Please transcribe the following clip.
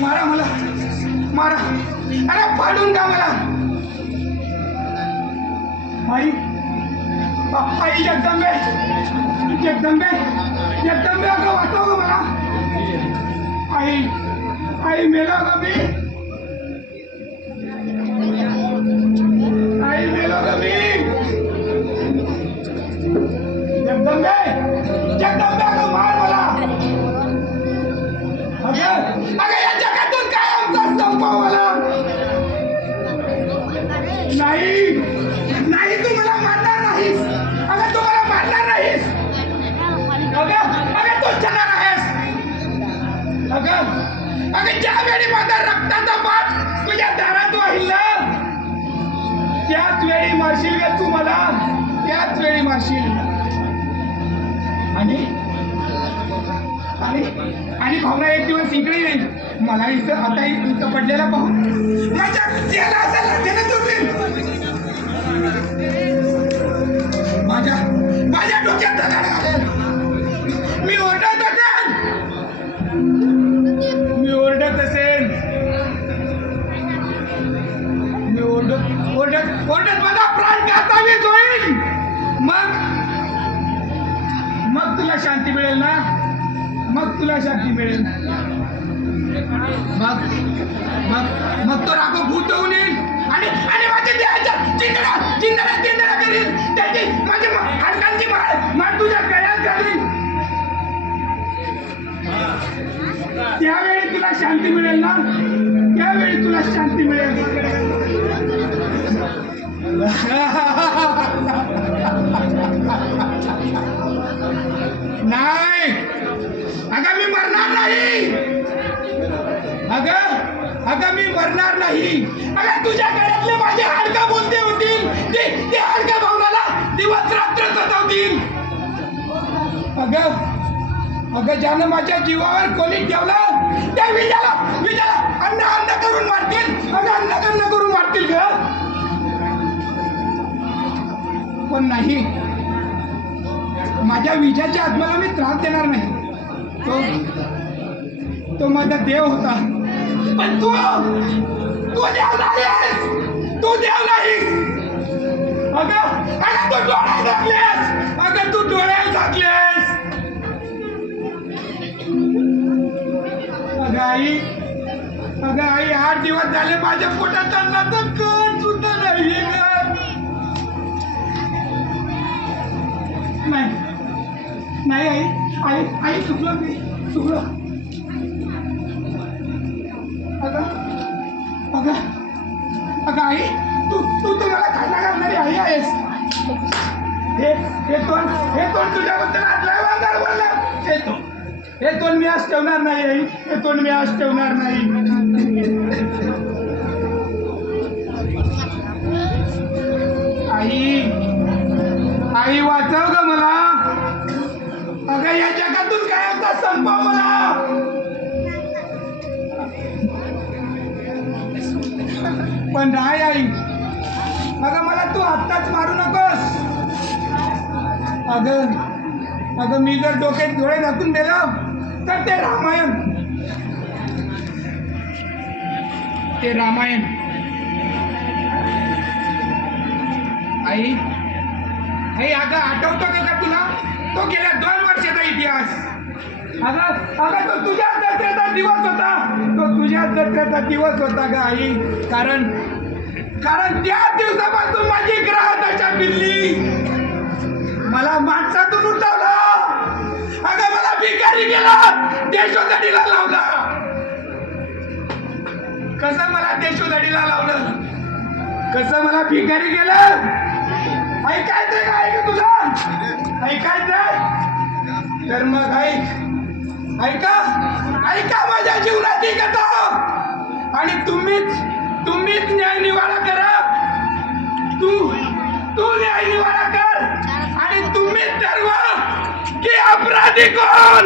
मारा मला, मारा, अरे पाडून का मला. आई आई जगदंबे, जगदंबे, जगदंबे अगं वाचव गं मला. आई आई मेलो गं मी, आई मेलो गं मी. जगदंबे, जगदंबे अगं मार मला. अगं या जगातून काय आमचा संपव मला. नाही नाही, तू मला मारणार नाहीस. अगं तू मला मारणार नाहीस. अगं तू जाणार आहेस. अगं ज्या वेळी माझा रक्ताचा पाठ तुझ्या दारात वाहिल ना, त्याच वेळी मारशील ग तू मला, त्याच वेळी मारशील. आणि आणि भावना एक दिवस इकडे येईल. मला इथं आता इथं पडलेला पाहून माझ्या त्याला असं लागेल तुम्ही. माझ्या डोक्यात दगड घालेल. मी ओरडत असेल, मी ओरडत असेल, मी ओरडत माझा प्राण कासावीस होईल. मग तुला शांती मिळेल ना, मग तुला शांती मिळेल. मग तो राघव भूत होऊन येईल आणि माझ्या देहाच्या चिंतना करील. त्याची माझी हाडकांची माळ तुझ्या गळ्यात घालील. त्यावेळी तुला शांती मिळेल ना, त्यावेळी तुला शांती मिळेल. नाही अगं मी मरणार नाही. अगं मी मरणार नाही. अगं तुझ्या गळ्यातले माझे हाडकं बोलते होतील. ते हाडकं भावनाला दिवस रात्र सतावतील. अगं ज्यानं माझ्या जीवावर कोणी ठेवलं त्या विजाला अन्न करून मारतील. अगं अन्न करून मारतील ग. पण नाही, माझ्या विजाच्या आत्म्याला मी त्रास देणार नाही. तो माझा देव होता. पण तू देव नाहीस, तू देव नाहीस. अगं तू डोळ्यात झाकलेस, अगं तू डोळ्यात झाकलेस. अगं आई 8 दिवस झाले माझ्या पोटात अन्नाचं कण सुद्धा नाही. नाही आई चुकलो मी, चुकलो. अगं आई तू मला खायला घालणारी आई आहेस. हे तोंड तुझ्याबद्दल आदलाय वांगाळ बोललं. हे तोंड मी आज ठेवणार नाही आई, हे तोंड मी आज ठेवणार नाही. आई वाचव ग मला. अगं या जगातून काय होता संपव मला. पण नाही आई, अगं मला तू आत्ताच मारू नकोस. अगं मी जर डोक्यात डोळे झाकून गेलो तर ते रामायण आई अगं आठवतो का तुला तो गेल्या 2 वर्षाचा इतिहास. अगं तो तुझ्या दसऱ्याचा दिवस होता, तो तुझ्या दसऱ्याचा दिवस होता ग आई. कारण त्या दिवसापासून माझी ग्रह दशा फिरली. मला माणसातून उठवलं. अगं मला भिकारी केला, देशोधडीला लावला. कसं मला देशोधडीला लावलं, कसं मला भिकारी केलं. ऐकायचंय का ऐक तुला, ऐकायचंय तर मग ऐका माझ्या जीवनाची कथा. आणि तुम्हीच न्याय निवाडा करा. तू न्याय निवाडा कर आणि तुम्हीच ठरवा की अपराधी कोण.